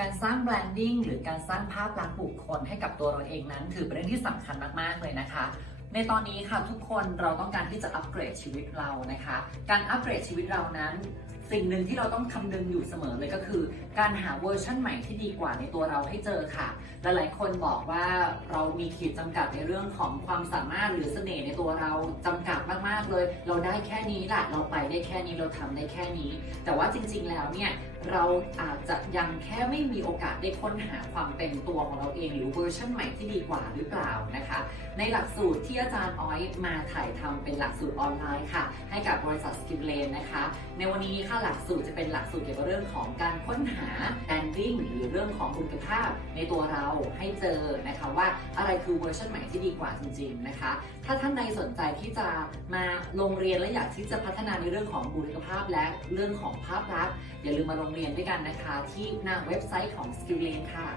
การสร้างแบรนดิ้งหรือการสร้างภาพลักษณ์บุคคลให้กับตัวเราเองนั้น ถือเป็นเรื่องที่สำคัญมากๆเลยนะคะ ในตอนนี้ค่ะทุกคนเราต้องการที่จะอัปเกรดชีวิตเรานะคะ การอัปเกรดชีวิตเรานั้นสิ่งหนึ่งที่เราต้องคำนึงอยู่เสมอเลยก็คือ การหาเวอร์ชั่นใหม่ที่ดีกว่าในตัวเราให้เจอค่ะ หลายๆ คนบอกว่าเรามีขีดจำกัดในเรื่องของความสามารถหรือเสน่ห์ในตัวเราจำกัดากเลย เราได้แค่นี้แหละเราไปได้แค่นี้เราทำได้แค่นี้ แต่ว่าจริง ๆ แล้วเนี่ยเราอาจจะยังแค่ไม่มีโอกาสได้ค้นหาความเป็นตัวของเราเอง หรือเวอร์ชันใหม่ที่ดีกว่าหรือเปล่านะคะ ในหลักสูตรที่อาจารย์อ้อยมาถ่ายทำเป็นหลักสูตรออนไลน์ค่ะ ให้ บริษัทสกิลเลนนะคะ ในวันนี้ค่ะหลักสูตรจะเป็นหลักสูตรเกี่ยวกับเรื่องของการค้นหาแบรนดิ้งหรือเรื่องของคุณภาพในตัวเราให้เจอนะคะว่าอะไรคือเวอร์ชันใหม่ที่ดีกว่าจริง ๆนะคะ ถ้าท่านใดสนใจที่จะมาลงเรียนและอยากที่จะพัฒนาในเรื่องของบุคลิกภาพและเรื่องของภาพลักษณ์อย่าลืมมาลงเรียนด้วยกันนะคะ ที่หน้าเว็บไซต์ของ Skill l a n ค่ะ